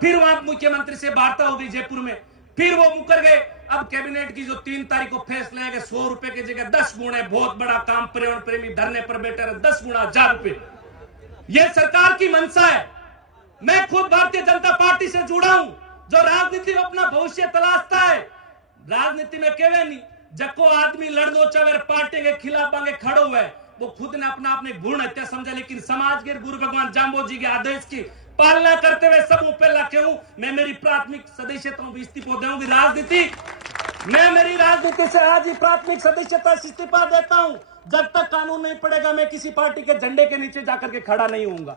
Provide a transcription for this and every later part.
फिर वहां मुख्यमंत्री से वार्ता हो गई जयपुर में, फिर वो मुकर गए। अब कैबिनेट की जो 3 तारीख को फैसला है कि 100 रुपए की जगह 10 गुना, बहुत बड़ा काम, पर्यावरण प्रेमी धरने पर बैठे रहे, 10 गुना 1000 रुपए। यह सरकार की मंशा है। मैं खुद भारतीय जनता पार्टी से जुड़ा हूं, जो राजनीति में अपना भविष्य तलाशता है। राजनीति में केवे नहीं, जको आदमी लड़नो चाहे पार्टी के खिलाफ बांगे खड़ो हुआ है, वो खुद ने अपना अपने भ्रूण हत्या समझा, लेकिन समाज के गुरु भगवान जाम्बो जी के आदेश की पालना करते हुए सब पहला क्यों मैं मेरी प्राथमिक सदस्यता भी इस्तीफा दूंगी। राजनीति मैं मेरी राजनीति से आज ही प्राथमिक सदस्यता से इस्तीफा देता हूं। जब तक कानून नहीं पड़ेगा मैं किसी पार्टी के झंडे के नीचे जाकर के खड़ा नहीं होऊंगा।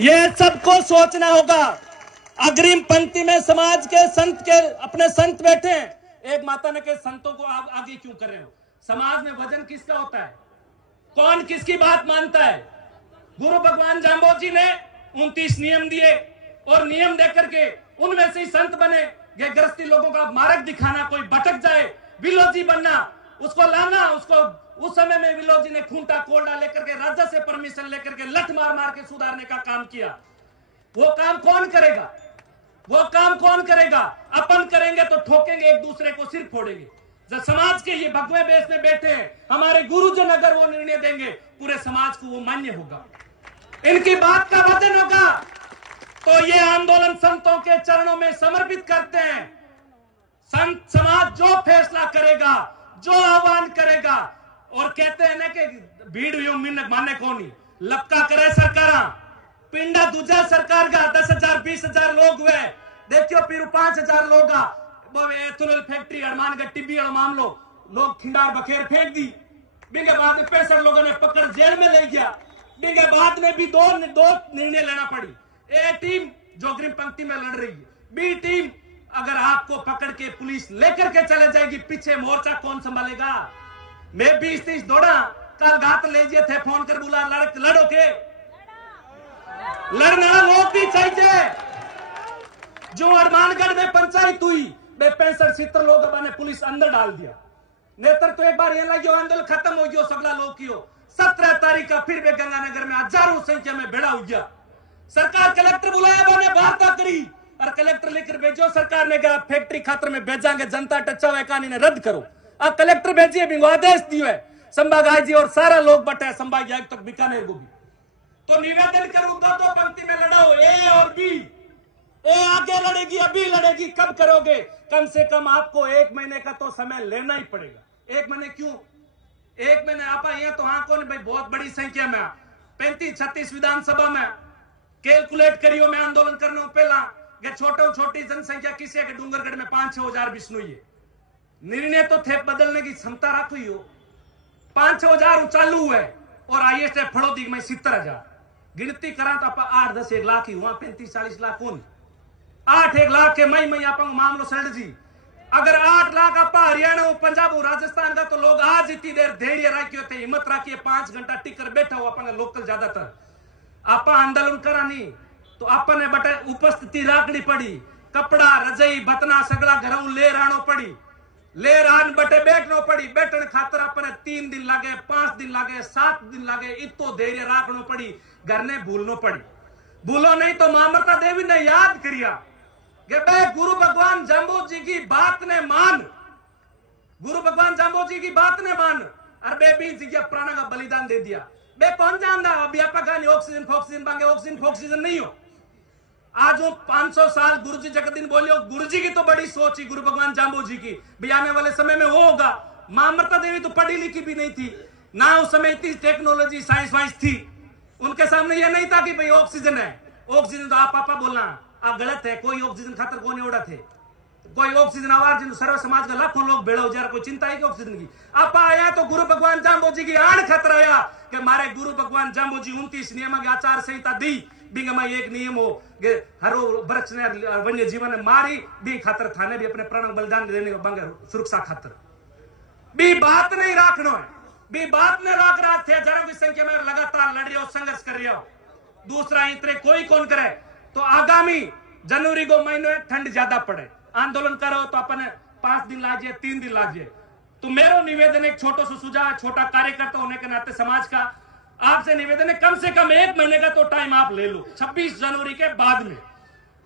यह सबको सोचना होगा। अग्रिम पंक्ति में समाज के संत के अपने संत बैठे हैं। एक माता ने कहा संतों को आप आगे क्यों कर रहे हो? समाज में वजन किसका होता है? कौन किसकी बात मानता है? गुरु भगवान जाम्बो जी ने 29 नियम दिए और नियम देकर के उनमें से ही संत बने। ये गृहस्थी लोगों का मार्ग दिखाना, कोई भटक जाए विलोजी बनना, उसको लाना, उसको उस समय में विलोजी ने खूंटा कोल्डा लेकर के राजा से परमिशन लेकर के लठ मार मार के सुधारने का काम किया। वो काम कौन करेगा? वो काम कौन करेगा? अपन करेंगे तो ठोकेंगे, एक दूसरे को सिर फोड़ेंगे। जब समाज के ये भगवे बेस में बैठे हैं, हमारे गुरुजन अगर वो निर्णय देंगे पूरे समाज को वो मान्य होगा, इनकी बात का वजन होगा। तो ये आंदोलन संतों के चरणों में समर्पित करते हैं। संत समाज जो फैसला करेगा, जो आह्वान करेगा, और कहते हैं ना कि भीड़ मिन्नत माने को नहीं लपका करे सरकार पिंडा दूजा सरकार का 10,000 20,000 लोग हुए। देखियो फिर 5,000 लोग एथेनॉल फैक्ट्री अड़मान का टिब्बी मामलो लोग खिंडार बखेर फेंक दी। बिंगे बाद में 65 लोगों ने पकड़ जेल में ले गया। बिंगे बाद में भी दो निर्णय लेना पड़ी। ए टीम जो अग्रिम पंक्ति में लड़ रही है, बी टीम अगर आपको पकड़ के पुलिस लेकर के चले जाएगी, पीछे मोर्चा कौन संभालेगा? मैं 20-30 दौड़ा, कल घात ले थे, फोन कर बुला लड़ो के लड़ना लोग भी चाहिए। जो हनुमानगढ़ में पंचायत हुई, 65-70 लोग ने पुलिस अंदर डाल दिया। नेतर तो एक बार ये लगे आंदोलन खत्म हो गया, सगला लोग कियो। 17 तारीख का फिर गंगानगर में हजारों संख्या में भेड़ा हो गया। सरकार कलेक्टर बुलाया, उन्होंने वार्ता करी और कलेक्टर लेकर भेजो। सरकार ने कहा फैक्ट्री खातर में भेजांगे, जनता टचा हुआ कहानी ने रद्द करो। अब कलेक्टर भेजिए, बिंगो आदेश दियो है संभाग जी और सारा लोग बटे संभाग आयुक्त तक बीकानेर को भी। तो निवेदन करूं, दो पंक्ति में लड़ाओ, ए और बी। ए आगे लड़ेगी, अभी लड़ेगी, कब करोगे? कम से कम आपको 1 महीने का तो समय लेना ही पड़ेगा। 1 महीने क्यों? 1 महीने आप ये तो हाँ कौन भाई, बहुत बड़ी संख्या में 35-36 विधानसभा में कैलकुलेट करियो। मैं आंदोलन करने पहला छोटी जनसंख्या किसी के डूंगरगढ़ में 5-6 हजार बिश्नोई है। निर्णय तो थे बदलने की क्षमता रखो ही हो। 5-6 हजार चालू है और आईएस फड़ोदी में 70,000 गिनती करा तो आप 8-10 लाख ही हुआ। 35-40 लाख कौन? 8 लाख के मई आप मामलो सड़ जी। अगर 8 लाख आप हरियाणा पंजाब राजस्थान का तो लोग आज इतनी देर धैर्य रखियो थे, हिम्मत रखिए, 5 घंटा टिकर बैठा हो अपन लोकल ज्यादातर आप आंदोलन करा नहीं तो अपन ने बटे उपस्थिति राखनी पड़ी। कपड़ा रजई बतना सगला घरों ले रानो पड़ी, ले रान बटे बैठनो पड़ी। बैठने खातर अपने 3 दिन लगे, 5 दिन लगे, 7 दिन लगे, इतो धैर्य राखनो पड़ी। घर ने भूलनो पड़ी। भूलो नहीं तो मामरता देवी ने याद करिया कि बे गुरु भगवान जाम्बो जी की बात ने मान, गुरु भगवान जाम्बो जी की बात ने मान और बे भी जी प्राण का बलिदान दे दिया। बे कौन जानता अभी आप ऑक्सीजन मांगे, ऑक्सीजन नहीं हो। आज वो 500 साल गुरु जी जगत दिन बोलियो, गुरु जी की तो बड़ी सोच ही गुरु भगवान जाम्बो जी की भी आने वाले समय में वो होगा। मामरता देवी तो पढ़ी लिखी भी नहीं थी ना, उस समय इतनी टेक्नोलॉजी साइंस वाइंस थी। उनके सामने ये नहीं था कि भाई ऑक्सीजन है, ऑक्सीजन तो आप पापा बोलना आप गलत है। कोई ऑक्सीजन खातर कौन उड़ा थे? कोई ऑक्सीजन आवाज जिन सर्व समाज का लाखों लोग बेड़ा हो जा रहा, कोई चिंता है कि ऑक्सीजन की? आप आया तो गुरु भगवान जाम्बो जी की आड़ खतर आया कि मारे गुरु भगवान जाम्बो जी 29 नियम की आचार संहिता दी। बिंगमा एक नियम हो कि हरो वृक्ष ने वन्य जीवन ने मारी भी खातर थाने भी अपने प्राण बलिदान देने को बंगे सुरक्षा खातर भी बात नहीं राखनो है। भी बात ने राख रहा थे, हजारों की संख्या में लगातार लड़ रही हो, संघर्ष कर रही हो। दूसरा इतने कोई कौन करे तो आगामी जनवरी को महीने ठंड ज्यादा पड़े, आंदोलन करो तो अपने 5 दिन लाजिए, 3 दिन लाजिए। तो मेरा निवेदन एक छोटा सा सुझाव, छोटा कार्यकर्ता होने के नाते समाज का आपसे निवेदन है, कम से कम 1 महीने का तो टाइम आप ले लो। 26 जनवरी के बाद में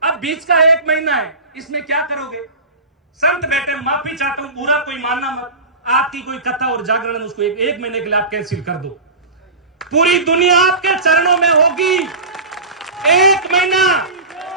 अब बीच का 1 महीना है, इसमें क्या करोगे? संत बेटे, माफी चाहता हूं, बुरा कोई मानना मत। आपकी कोई कथा और जागरण उसको एक महीने के लिए आप कैंसिल कर दो। पूरी दुनिया आपके चरणों में होगी। 1 महीना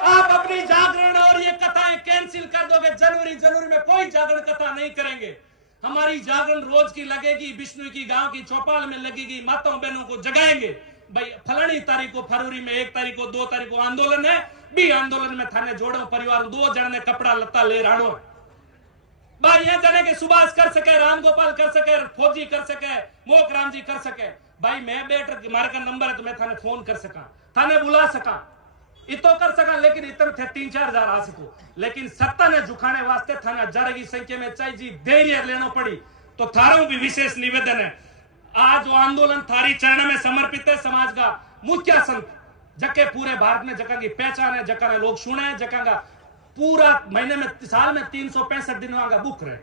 आप अपनी जागरण और ये कथाएं कैंसिल कर दोगे। जनवरी में कोई जागरण कथा नहीं करेंगे। हमारी जागरण रोज की लगेगी, विष्णु की गांव की चौपाल में लगेगी, माताओं बहनों को जगाएंगे। भाई फलानी तारीख को फरवरी में 1 तारीख को 2 तारीख को आंदोलन है, भी आंदोलन में थाने जोड़ो परिवार 2 जन ने कपड़ा लत्ता ले राड़ो भाई। ये जने के सुभाष कर सके, राम गोपाल कर सके, फौजी कर सके, मोकराम जी कर सके। भाई मैं बेट मारे का नंबर है तो मैं थाने फोन कर सका, थाने बुला सका, इतो कर सका, लेकिन इतने थे 3-4 हजार आ सको। लेकिन सत्ता ने झुकाने वास्ते थाने हजार की संख्या में चाहिए जी धैर्य लेना पड़ी। तो थारों भी विशेष निवेदन है, आज वो आंदोलन थारी चरण में समर्पित है। समाज का मुख्य संत जके पूरे भारत में जका की पहचान है, जका ने लोग सुने, जका का पूरा महीने में साल में 365 दिन वहां बुक रहे,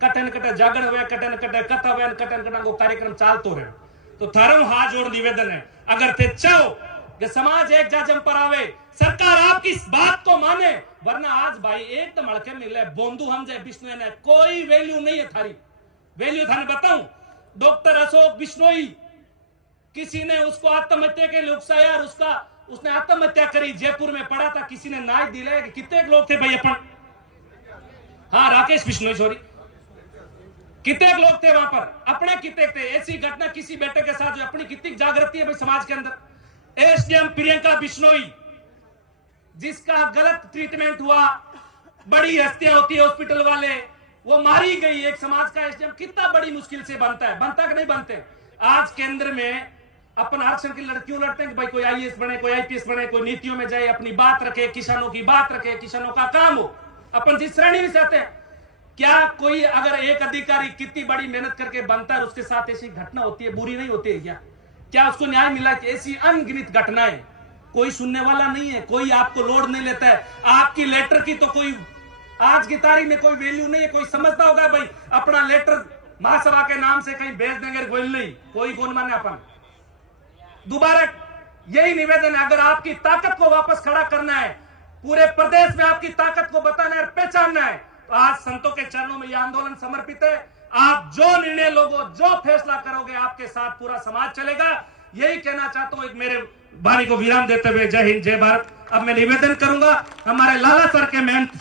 कटन कटे जागरण हुए, कटन कटे कथा हुए, कटन कटा को कार्यक्रम चालतो रहे। तो थारों हाथ जोड़ निवेदन है, अगर थे चाहो कि समाज एक जाजम पर आवे, सरकार आपकी इस बात को माने, वरना आज भाई एक तो मड़के मिले बोंदू हम जाए विष्णु ने कोई वैल्यू नहीं है। थारी वैल्यू थाने बताऊं, डॉक्टर अशोक बिश्नोई, किसी ने उसको आत्महत्या के लिए उकसाया और उसने आत्महत्या करी। जयपुर में पड़ा था, किसी ने न्याय दिलाया कि कितने लोग थे भाई अपन, हाँ राकेश बिश्नोई सॉरी, कितने लोग थे वहां पर, अपने कितने थे। ऐसी घटना किसी बेटे के साथ जो अपनी कितनी जागृति है भाई समाज के अंदर। एसडीएम प्रियंका बिश्नोई, जिसका गलत ट्रीटमेंट हुआ, बड़ी हस्तियां होती है हॉस्पिटल वाले, वो मारी गई। एक समाज का एसडीएम कितना बड़ी मुश्किल से बनता है, बनता कि नहीं बनते। आज केंद्र में अपन आरक्षण की लड़कियों लड़ते हैं कि भाई कोई आईएएस बने, कोई आईपीएस बने, कोई नीतियों में जाए, अपनी बात रखे, किसानों की बात रखे, किसानों का काम हो। अपन जिस श्रेणी में चाहते हैं, क्या कोई अगर एक अधिकारी कितनी बड़ी मेहनत करके बनता है, उसके साथ ऐसी घटना होती है, बुरी नहीं होती है क्या उसको न्याय मिला? कि ऐसी अनगिनत घटनाएं कोई सुनने वाला नहीं है, कोई आपको लोड नहीं लेता है। आपकी लेटर की तो कोई आज की तारीख में कोई वैल्यू नहीं है। कोई समझता होगा भाई अपना लेटर महासभा के नाम से कहीं भेज देंगे, कोई नहीं, कोई कौन माने अपन। दोबारा यही निवेदन है, अगर आपकी ताकत को वापस खड़ा करना है, पूरे प्रदेश में आपकी ताकत को बताना है, पहचानना है, तो आज संतों के चरणों में यह आंदोलन समर्पित है। आप जो निर्णय लोगों, जो फैसला करोगे, आपके साथ पूरा समाज चलेगा। यही कहना चाहता हूं। एक मेरे वाणी को विराम देते हुए जय हिंद जय भारत। अब मैं निवेदन करूंगा हमारे लाला सर के मेहनत